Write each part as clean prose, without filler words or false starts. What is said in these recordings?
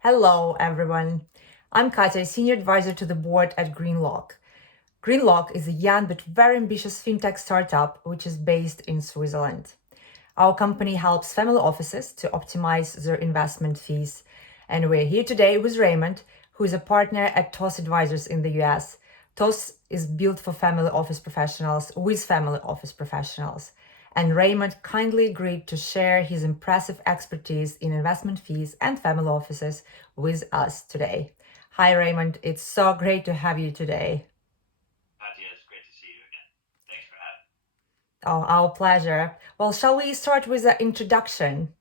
Hello, everyone. I'm Katya, Senior Advisor to the board at Greenlock. Greenlock is a young but very ambitious fintech startup which is based in Switzerland. Our company helps family offices to optimize their investment fees. And we're here today with Raymond, who is a partner at TOS Advisors in the US. TOS is built for family office professionals with family office professionals. And Raymond kindly agreed to share his impressive expertise in investment fees and family offices with us today. Hi, Raymond. It's so great to have you today. Katya, it's great to see you again. Thanks for having me. Oh, our pleasure. Well, shall we start with the introduction?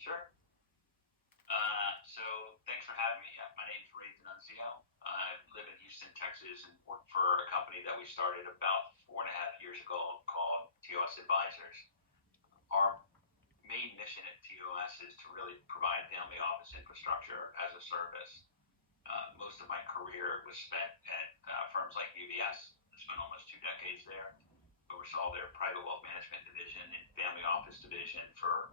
Sure. So thanks for having me. My name's Ray D'Annunzio. I live in Houston, Texas, and work for a company that we started about 4.5 years ago called TOS Advisors. Our main mission at TOS is to really provide family office infrastructure as a service. Most of my career was spent at firms like UBS. I spent almost 2 decades there. Oversaw their private wealth management division and family office division for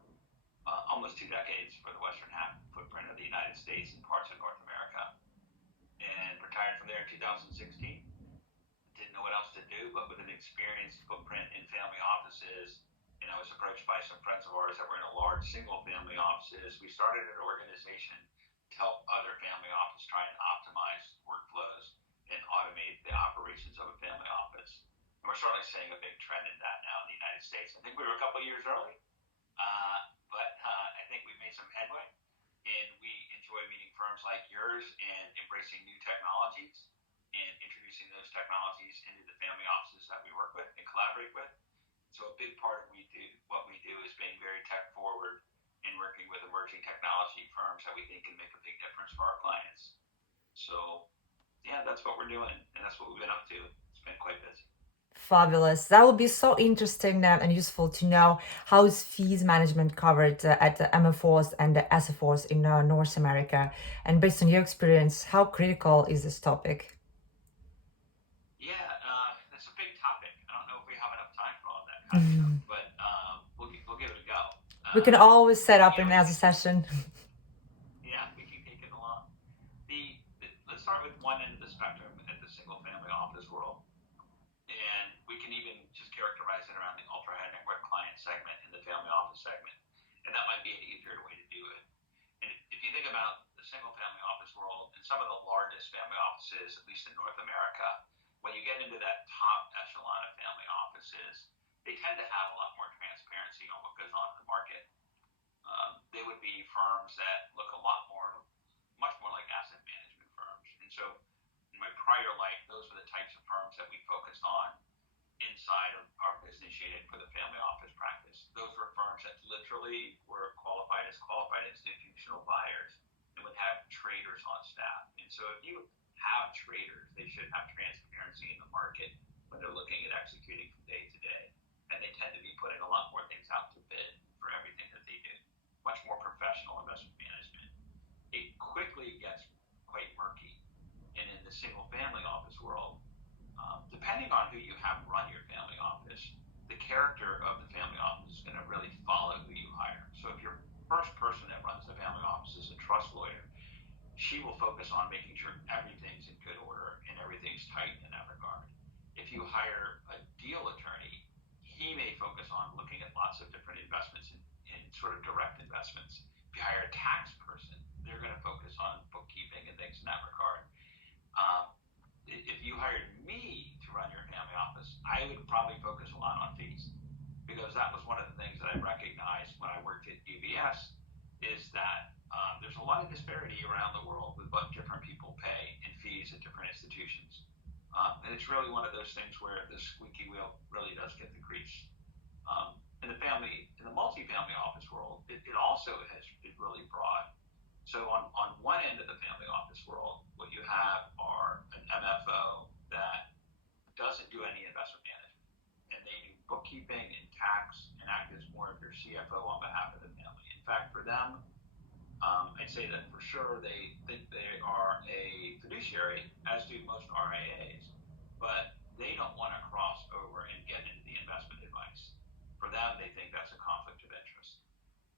almost 2 decades for the western half footprint of the United States and parts of North America. And retired from there in 2016. Didn't know what else to do, but with an experienced footprint in family offices, and I was approached by some friends of ours that were in a large single family offices. We started an organization to help other family offices try and optimize workflows and automate the operations of a family office. And we're certainly seeing a big trend in that now in the United States. I think we were a couple of years early, but I think we've made some headway, and we enjoy meeting firms like yours and embracing new technologies and introducing those technologies into the family offices that we work with and collaborate with. So a big part of what we do is being very tech forward and working with emerging technology firms that we think can make a big difference for our clients. So yeah, that's what we're doing, and that's what we've been up to. It's been quite busy. Fabulous. That would be so interesting and useful to know how is fees management covered at the MFOs and the SFOs in North America. And based on your experience, how critical is this topic? Yeah, that's a big topic. I don't know if we have enough time for all of that, Katya, but we'll give it a go. We can Um, always set up you know, another session. yeah, we can take it along. Let's start with one end of the spectrum at the single family office world, and we can even just characterize it around the ultra high net worth client segment and the family office segment, and that might be an easier way to do it. And if you think about the single family office world and some of the largest family offices, at least in North America, when you get into that top echelon of family offices, they tend to have a lot more transparency on what goes on in the market. They would be firms that look much more like asset management firms. And so in my prior life, those were the types of firms that we focused on inside of our business unit for the family office practice. Those were firms that literally were qualified as qualified institutional buyers and would have traders on staff. And so if you have traders, they should have transparency in the market when they're looking at executing from day to day. And they tend to be putting a lot more things out to bid for everything that they do. Much more professional investment management. It quickly gets quite murky. And in the single family office world, depending on who you have run your family office, the character of the family office is going to really follow who you hire. So if your first person that runs the family office is a trust lawyer, she will focus on making sure everything's in good order and everything's tight in that regard. If you hire a deal attorney, he may focus on looking at lots of different investments in sort of direct investments. If you hire a tax person, they're going to focus on bookkeeping and things in that regard. Um, if you hired me to run your family office, I would probably focus a lot on fees, because that was one of the things that I recognized when I worked at UBS, is that there's a lot of disparity around the world with what different people pay in fees at different institutions. And it's really one of those things where the squeaky wheel really does get the grease. In the multifamily office world, it also is really broad. So on one end of the family office world, what you have are an MFO that doesn't do any investment management, and they do bookkeeping and tax and act as more of your CFO on behalf of the family. In fact, for them, I'd say that for sure they think they are a fiduciary, as do most RIAs, but they don't want to cross over and get into the investment advice. For them, they think that's a conflict of interest,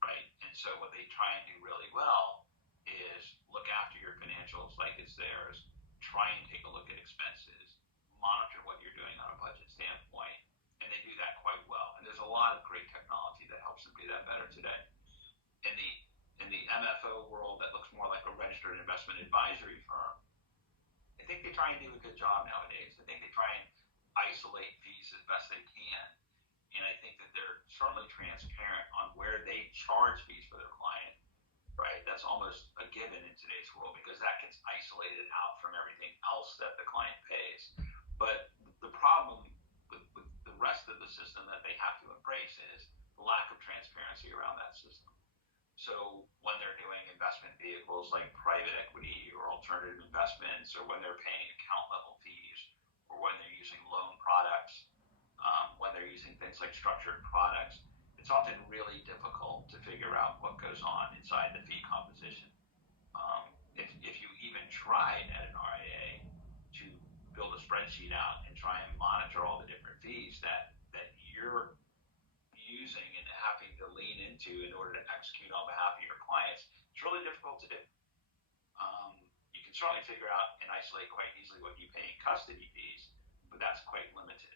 right? And so what they try and do really well is look after your financials like it's theirs, try and take a look at expenses, monitor what you're doing on a budget standpoint, and they do that quite well. And there's a lot of great technology that helps them do that better today. In the MFO world, that looks more like a registered investment advisory firm. I think they try and do a good job nowadays. I think they try and isolate fees as best they can. And I think that they're certainly transparent on where they charge fees for their client, right? That's almost a given in today's world because that gets isolated out from everything else that the client pays. But the problem with the rest of the system that they have to embrace is the lack of transparency around that system. So when they're doing investment vehicles like private equity or alternative investments, or when they're paying account level fees, or when they're using loan products, when they're using things like structured products, it's often really difficult to figure out what goes on inside the fee composition. If you even tried at an RIA to build a spreadsheet out and try and monitor all the different fees that you're using and having to lean into in order to execute on behalf of your clients, it's really difficult to do. You can certainly figure out and isolate quite easily what you pay in custody fees, but that's quite limited.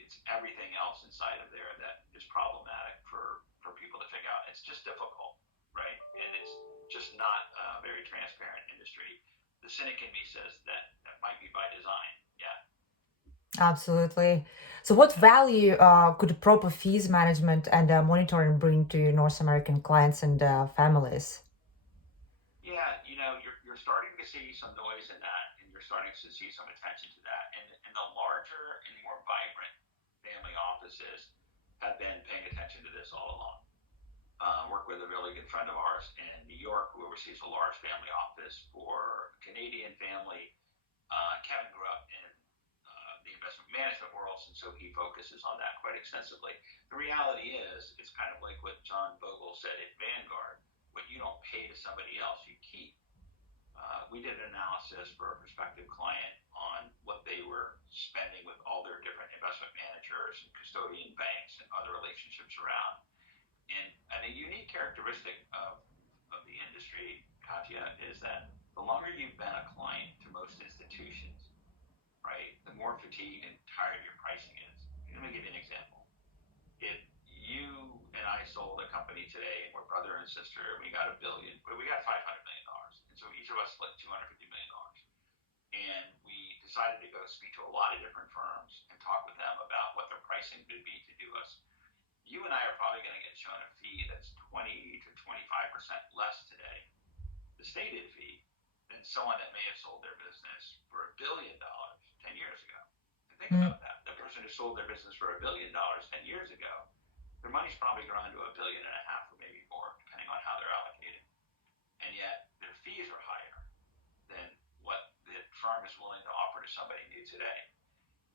It's everything else inside of there that is problematic for people to figure out. It's just difficult, right? And it's just not a very transparent industry. The cynic in me says that might be by design. Yeah. Absolutely. So, what value could proper fees management and monitoring bring to North American clients and families? Yeah, you're starting to see some noise in that, and you're starting to see some attention to that. And the larger and more vibrant family offices have been paying attention to this all along. Work with a really good friend of ours in New York who oversees a large family office for a Canadian family. Kevin grew up in the investment management world, and so he focuses on that quite extensively. The reality is, it's kind of like what John Bogle said at Vanguard: what you don't pay to somebody else, you keep. We did an analysis for a prospective client on what they were spending with all their different investment managers and custodian banks and other relationships around. And a unique characteristic of the industry, Katya, is that the longer you've been a client to most institutions, right, the more fatigued and tired your pricing is. Let me give you an example. If you and I sold a company today and we're brother and sister and we got $1 billion, but we got $500 million. And so each of us split $250 million. And we decided to go speak to a lot of different firms and talk with them about what their pricing would be to do us. You and I are probably going to get shown a fee that's 20 to 25% less today, the stated fee, than someone that may have sold their business for $1 billion 10 years ago. And think about that. The person who sold their business for $1 billion 10 years ago, their money's probably grown to $1.5 billion or maybe more, depending on how they're allocated. And yet their fees are higher than what the firm is willing to offer to somebody new today.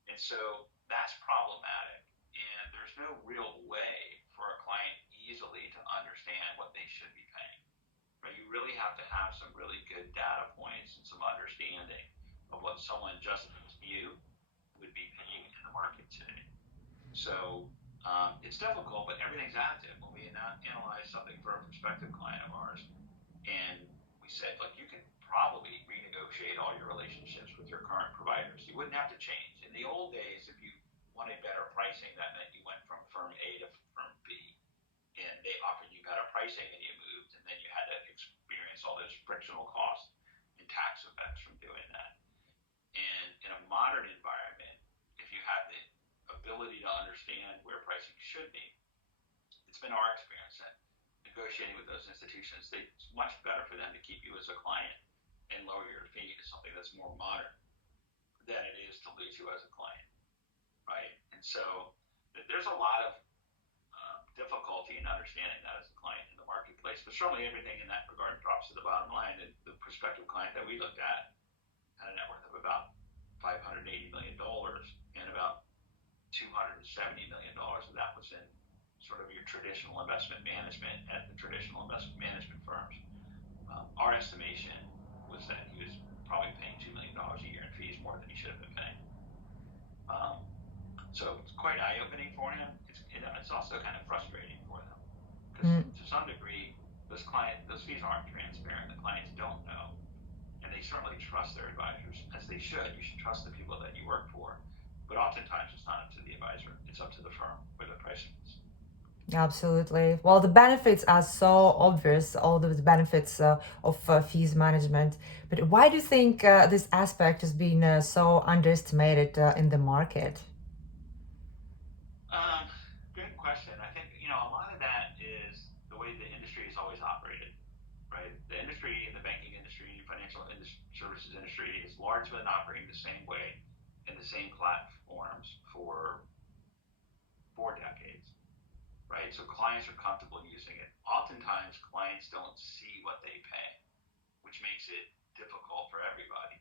And so that's problematic. And there's no real way for a client easily to understand what they should be paying. But you really have to have some really good data points and some understanding of what someone just as you would be paying in the market today. So it's difficult, but everything's active. When we analyze something for a prospective client of ours, and we said, look, you can probably renegotiate all your relationships with your current providers. You wouldn't have to change. In the old days, if you wanted better pricing, that meant you went from firm A to firm B, and they offered you better pricing and you moved, and then you had to experience all those frictional costs and tax effects from doing that. And in a modern environment, if you have the ability to understand where pricing should be, it's been our experience that negotiating with those institutions, it's much better for them to keep you as a client and lower your fee to something that's more modern than it is to lose you as a client, right? And so there's a lot of difficulty in understanding that as a client in the marketplace, but certainly everything in that regard drops to the bottom line. And the prospective client that we looked at had a net worth of about $580 million, and about $270 million of that was in sort of your traditional investment management at the traditional investment management firms. Our estimation was that he was probably paying $2 million a year in fees more than he should have been paying. So it's quite eye-opening for him. It's also kind of frustrating for them because to some degree, those fees aren't transparent. The clients don't know they certainly trust their advisors, as they should. You should trust the people that you work for. But oftentimes it's not up to the advisor, it's up to the firm where the pricing is. Absolutely. Well, the benefits are so obvious, all the benefits of fees management. But why do you think this aspect has been so underestimated in the market? Good question. I think, a lot of that is the way the industry has always operated, right? The industry, the banking industry, services industry has largely been operating the same way in the same platforms for 4 decades, right? So clients are comfortable using it. Oftentimes, clients don't see what they pay, which makes it difficult for everybody.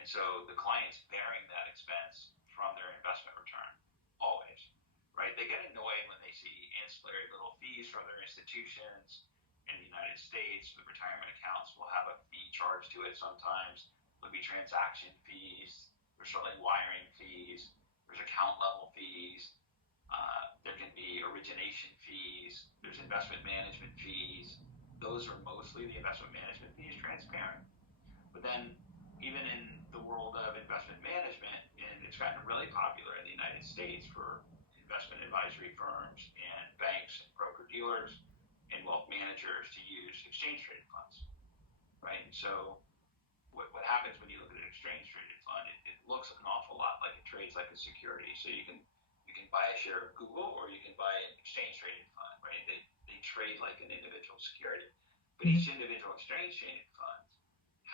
And so the client's bearing that expense from their investment return, always, right? They get annoyed when they see ancillary little fees from their institutions. In the United States, the retirement accounts will have a fee charged to it sometimes. There'll be transaction fees. There's certainly wiring fees. There's account level fees. There can be origination fees. There's investment management fees. Those are mostly the investment management fees transparent. But then, even in the world of investment management, and it's gotten really popular in the United States for investment advisory firms and banks and broker dealers and wealth managers to use exchange traded funds, right? And so, what happens when you look at an exchange traded fund? It looks an awful lot like it trades like a security. So you can buy a share of Google or you can buy an exchange traded fund, right? They trade like an individual security, but each individual exchange traded fund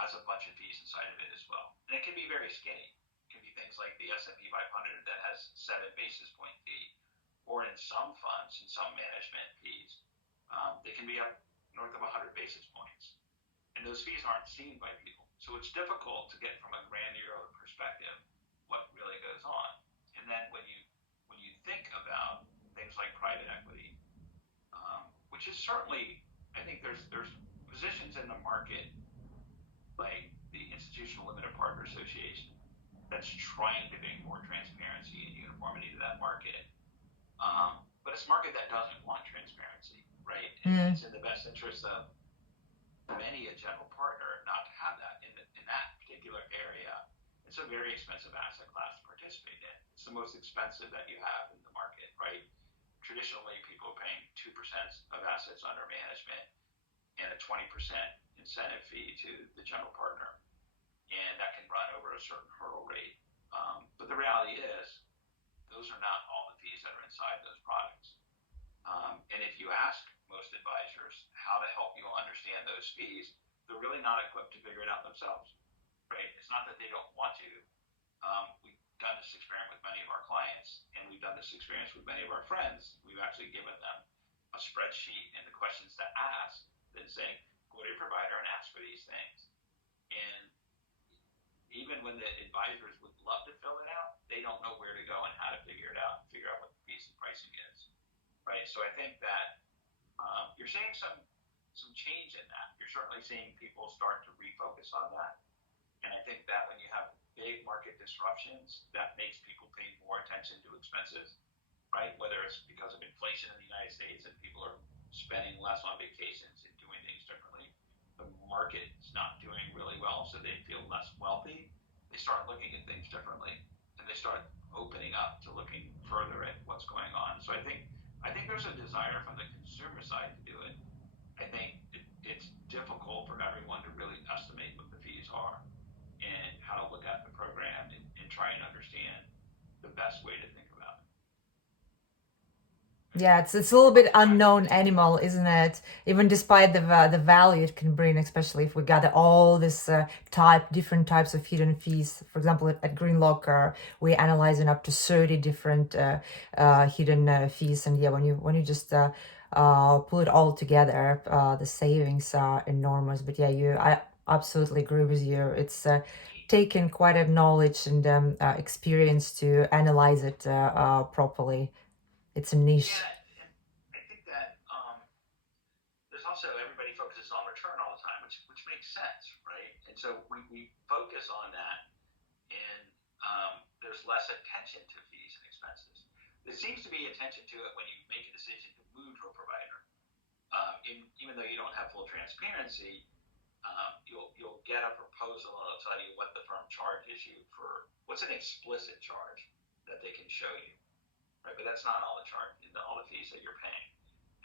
has a bunch of fees inside of it as well, and it can be very skinny. It can be things like the S&P 500 that has 7 basis point fee, or in some funds, in some management fees, they can be up north of 100 basis points, and those fees aren't seen by people. So it's difficult to get from a granular perspective what really goes on. And then when you think about things like private equity, which is certainly, I think there's positions in the market like the Institutional Limited Partner Association that's trying to bring more transparency and uniformity to that market. But it's a market that doesn't want transparency, right? And it's in the best interest of many a general partner not to have that in that particular area. It's a very expensive asset class to participate in. It's the most expensive that you have in the market, right? Traditionally, people are paying 2% of assets under management and a 20% incentive fee to the general partner. And that can run over a certain hurdle rate. But the reality is, those are not all the fees that are inside those products. And if you ask most advisors how to help you understand those fees, they're really not equipped to figure it out themselves, right? It's not that they don't want to. We've done this experiment with many of our clients, and we've done this experience with many of our friends. We've actually given them a spreadsheet and the questions to ask, then saying, go to your provider and ask for these things. And even when the advisors would love to fill it out, they don't know where to go and how to figure it out, figure out what the fees and pricing is, right? So I think that you're seeing some change in that. You're certainly seeing people start to refocus on that. And I think that when you have big market disruptions, that makes people pay more attention to expenses, right? Whether it's because of inflation in the United States and people are spending less on vacations and doing things differently. The market's not doing really well, so they feel less wealthy. They start looking at things differently, and they start opening up to looking further at what's going on. So I think there's a desire from the consumer side to do it. I think it's difficult for everyone to really estimate what the fees are and how to look at the program and try and understand the best way to think about it. Yeah, it's a little bit unknown animal, isn't it? Even despite the value it can bring, especially if we gather all this different types of hidden fees. For example, at Greenlock, we're analyzing up to 30 different hidden fees, and yeah, when you just pull it all together, the savings are enormous. But yeah, I absolutely agree with you. It's taken quite a knowledge and experience to analyze it properly. It's a niche. Yeah, and I think that there's also everybody focuses on return all the time, which makes sense, right? And so we focus on that, and there's less attention to fees and expenses. There seems to be attention to it when you make a decision to move to a provider. Even though you don't have full transparency, you'll get a proposal and it'll tell you what the firm charges you for what's an explicit charge that they can show you, right? But that's not all the fees that you're paying.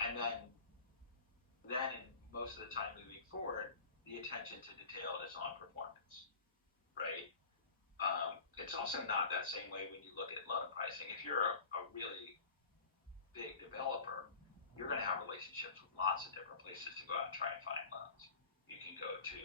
And then most of the time moving forward, the attention to detail is on performance, right? It's also not that same way when you look at loan pricing. If you're a really big developer, you're going to have relationships with lots of different places to go out and try and find loans. You can go to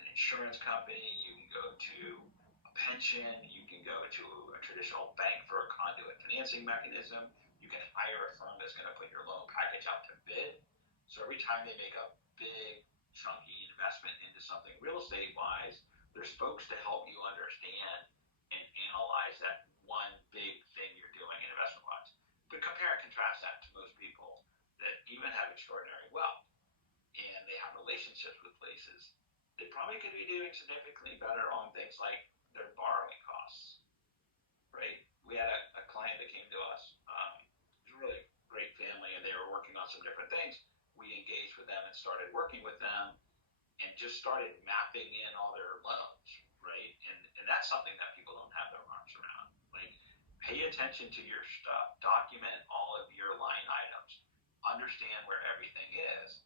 an insurance company, you can go to a pension, you can go to a traditional bank for a conduit financing mechanism. You can hire a firm that's going to put your loan package out to bid. So every time they make a big, chunky investment into something real estate wise, there's folks to help you understand and analyze that one big thing you're doing in investment wise. But compare and contrast that to most people that even have extraordinary wealth and they have relationships with places. They probably could be doing significantly better on things like their borrowing costs, right? We had a client that came to us. It was a really great family, and they were working on some different things. We engaged with them and started working with them and just started mapping in all their loans, right? And that's something that people don't have their arms around. Like, pay attention to your stuff, document all of your line items, understand where everything is.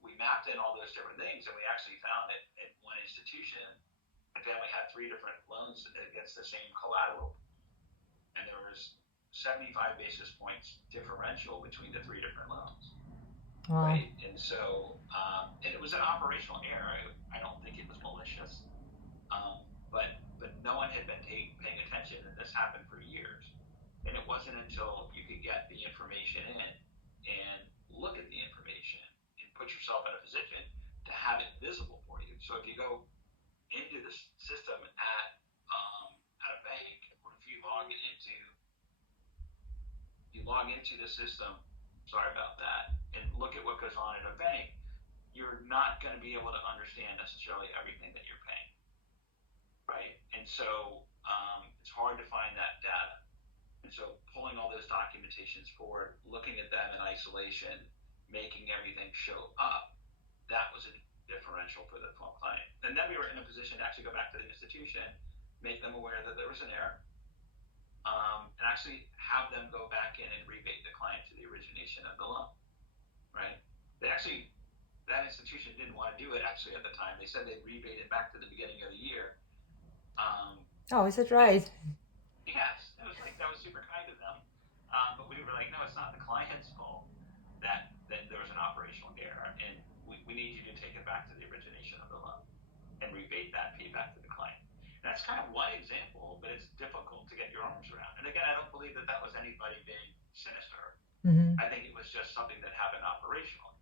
We mapped in all those different things, and we actually found that at one institution, the family had 3 different loans against the same collateral, and there was 75 basis points differential between the 3 different loans. Wow. Right, and so, and it was an operational error. I don't think it was malicious, but no one had been paying attention, and this happened for years. And it wasn't until you could get the information in and look at the information and put yourself in a position to have it visible for you. So if you go into the system at a bank, or if you log into the system, sorry about that, and look at what goes on at a bank, you're not going to be able to understand necessarily everything that you're paying, right? And so it's hard to find that data. And so pulling all those documentations forward, looking at them in isolation, making everything show up, that was a differential for the client. And then we were in a position to actually go back to the institution, make them aware that there was an error, and actually have them go back in and rebate the client to the origination of the loan, right? That institution didn't want to do it actually at the time. They said they'd rebate it back to the beginning of the year. Oh, is it right? Yes, it was like, that was super kind of them. But we were like, no, it's not the client's fault that there was an operational error, and we need you to take it back to the origination of the loan and rebate that fee back to the client. And that's kind of one example, but it's difficult to get your arms around. And again, I don't believe that was anybody being sinister. Mm-hmm. I think it was just something that happened operationally.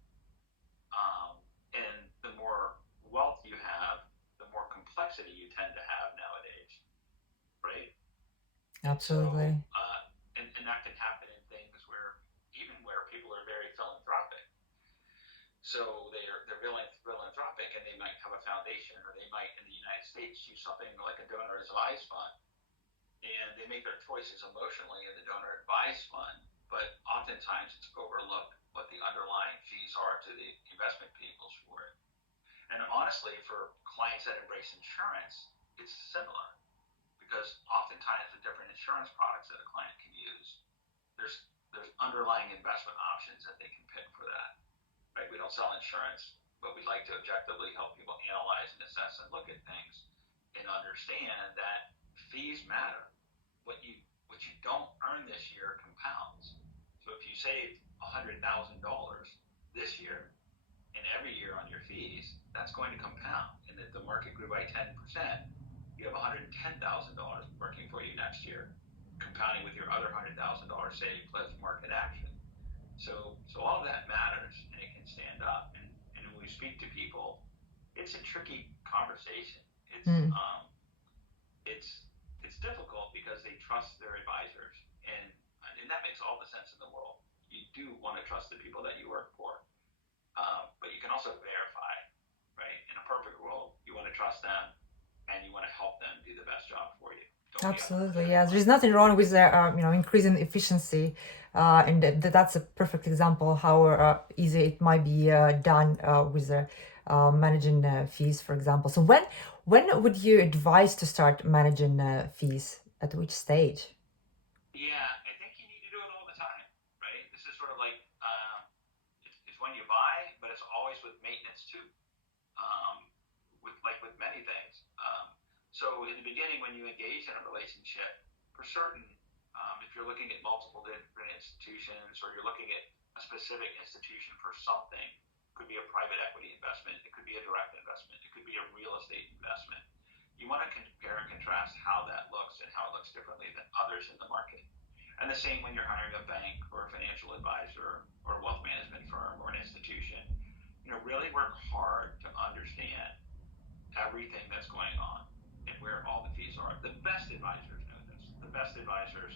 And the more wealth you have, the more complexity you tend to have nowadays, right? Absolutely. And that can happen in things where people are very philanthropic. So they're philanthropic, and they might have a foundation, or they might, in the United States, use something like a donor advised fund, and they make their choices emotionally in the donor advised fund, but oftentimes it's overlooked what the underlying fees are to the investment vehicles for it. And honestly, for clients that embrace insurance, it's similar, because oftentimes the different insurance products that a client can use, there's underlying investment options that they can pick for that, right? We don't sell insurance, but we like to objectively help people analyze and assess and look at things and understand that fees matter. What you don't earn this year compounds. So if you saved $100,000 this year, and every year on your fees, that's going to compound. And if the market grew by 10%, you have $110,000 working for you next year, compounding with your other $100,000 saved plus market action. So all of that matters, and it can stand up. And when we speak to people, it's a tricky conversation. It's difficult because they trust their advisors, and that makes all the sense in the world. You do want to trust the people that you work for, but you can also verify, right? In a perfect world, you want to trust them, and you want to help them do the best job for you. Absolutely, yes. There's nothing wrong with increasing efficiency, and that's a perfect example how easy it might be done with managing fees, for example. So when would you advise to start managing fees? At which stage? Yeah, I think you need to do it all the time, right? This is sort of like it's when you buy, but it's always with maintenance too. With many things. So in the beginning, when you engage in a relationship, for certain, if you're looking at multiple different institutions or you're looking at a specific institution for something, it could be a private equity investment, it could be a direct investment, it could be a real estate investment. You want to compare and contrast how that looks and how it looks differently than others in the market. And the same when you're hiring a bank or a financial advisor or a wealth management firm or an institution. Really work hard to understand everything that's going on and where all the fees are. The best advisors know this. The best advisors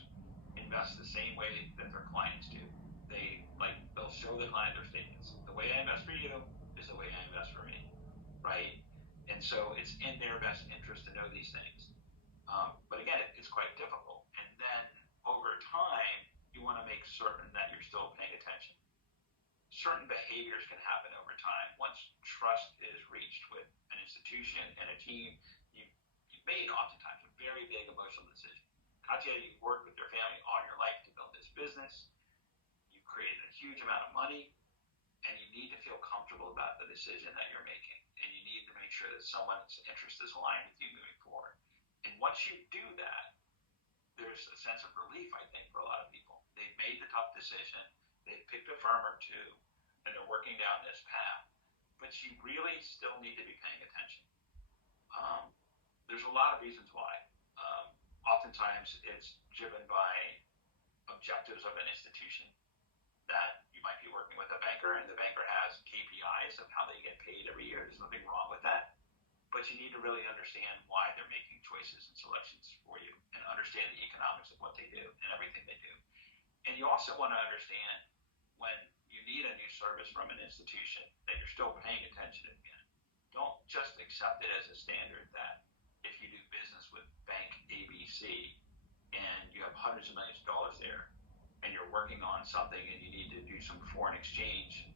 invest the same way that their clients do. They'll show the client their statements. The way I invest for you is the way I invest for me, right? And so it's in their best interest to know these things. But again, it's quite difficult. And then over time, you want to make certain that you're still paying attention. Certain behaviors can happen over time once trust is reached with an institution and a team. You've made oftentimes a very big emotional decision. Katya, you've worked with your family all your life to build this business. You've created a huge amount of money, and you need to feel comfortable about the decision that you're making. And you need to make sure that someone's interest is aligned with you moving forward. And once you do that, there's a sense of relief, I think, for a lot of people. They've made the tough decision. They've picked a firm or two, and they're working down this path. But you really still need to be paying attention. There's a lot of reasons why. Oftentimes, it's driven by objectives of an institution that you might be working with a banker, and the banker has KPIs of how they get paid every year. There's nothing wrong with that. But you need to really understand why they're making choices and selections for you and understand the economics of what they do and everything they do. And you also want to understand when you need a new service from an institution that you're still paying attention again. Don't just accept it as a standard that if you do business with bank ABC and you have hundreds of millions of dollars there and you're working on something and you need to do some foreign exchange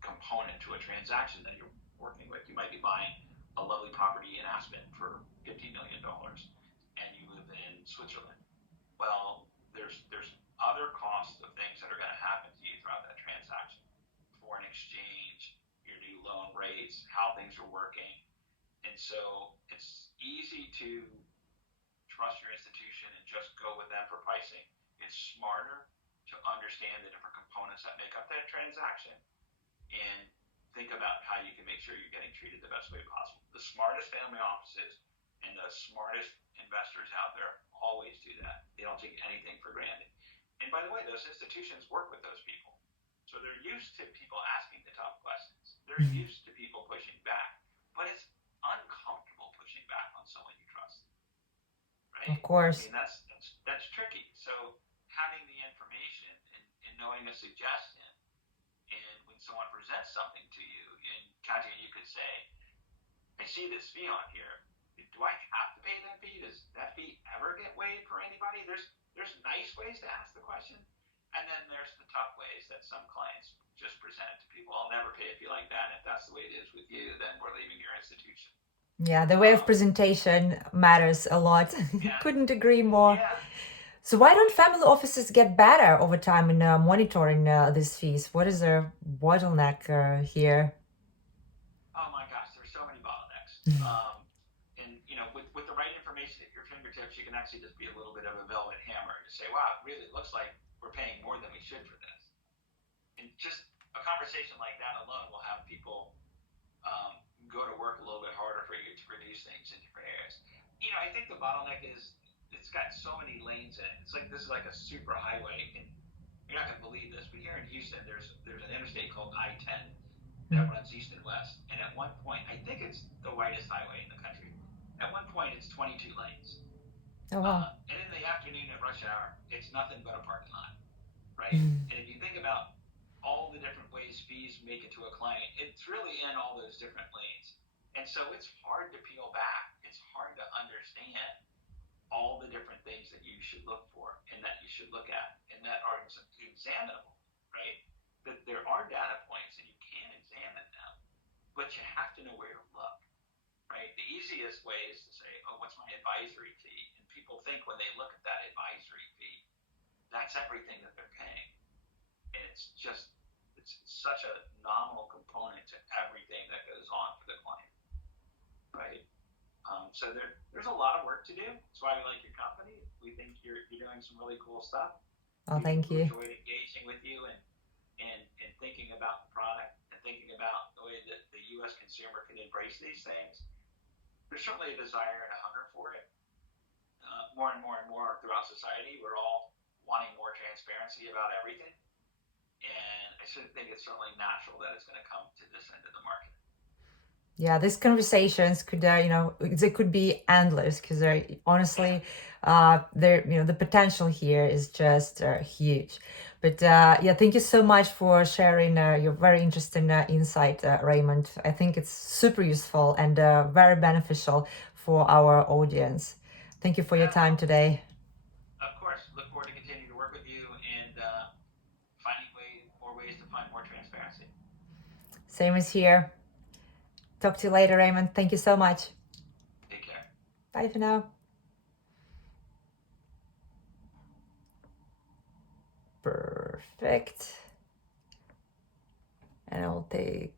component to a transaction that you're working with. You might be buying a lovely property in Aspen for $50 million and you live in Switzerland. Well, there's other costs of things that are going to happen to you throughout that transaction. Foreign exchange, your new loan rates, how things are working. And so it's easy to trust your institution and just go with them for pricing. It's smarter to understand the different components that make up that transaction and think about how you can make sure you're getting treated the best way possible. The smartest family offices and the smartest investors out there always do that. They don't take anything for granted. And by the way, those institutions work with those people. So they're used to people asking the tough questions. They're used to people pushing back. But it's uncomfortable pushing back on someone you trust, Of right? I course. mean, that's tricky. So having the information and knowing a suggestion, and when someone presents something to you, and Katya, you could say, I see this fee on here. Do I have to pay that fee? Does that fee ever get waived for anybody? There's nice ways to ask the question, and then there's the tough ways that some clients just present it to people. I'll never pay a fee like that. If that's the way it is with you, then we're leaving your institution. Yeah, the way of Um, presentation matters a lot. yeah, Couldn't agree more. yeah. So why don't family offices get better over time in monitoring these fees? What is their bottleneck here? Oh my gosh, there's so many bottlenecks. And with the right information at your fingertips, you can actually just be a little bit of a velvet hammer and say, wow, it really looks like we're paying more than we should for this. And just a conversation like that alone will have people go to work a little bit harder for you to reduce things in different areas. I think the bottleneck is it's got so many lanes in it. It's like this is like a super highway, and you're not going to believe this, but here in Houston, there's an interstate called I-10 that Mm. runs east and west. And at one point, I think it's the widest highway in the country. At one point, it's 22 lanes. Oh, wow. And in the afternoon at rush hour, it's nothing but a parking lot, right? Mm. And if you think about all the different ways fees make it to a client, it's really in all those different lanes. And so it's hard to peel back. It's hard to understand all the different things that you should look for and that you should look at and that are examinable, right? That there are data points and you can examine them. but you have to know where to look, right? The easiest way is to say, oh, what's my advisory fee? And people think when they look at that advisory fee, that's everything that they're paying. And it's such a nominal component to everything that goes on for the client, right? So there's a lot of work to do. That's why we like your company. We think you're doing some really cool stuff. Oh, thank We you. enjoyed engaging with you and thinking about the product and thinking about the way that the U.S. consumer can embrace these things. There's certainly a desire and a hunger for it. More and more throughout society, we're all wanting more transparency about everything. And I should think it's certainly natural that it's going to come to this end of the market. Yeah, these conversations could, they could be endless because honestly, the potential here is just huge. But yeah, thank you so much for sharing your very interesting insight, Raymond. I think it's super useful and very beneficial for our audience. Thank you for your time today. Of course, look forward to continuing to work with you and finding more ways to find more transparency. Same as here. Talk to you later, Raymond. Thank you so much. Take care. Bye for now. Perfect. And I'll take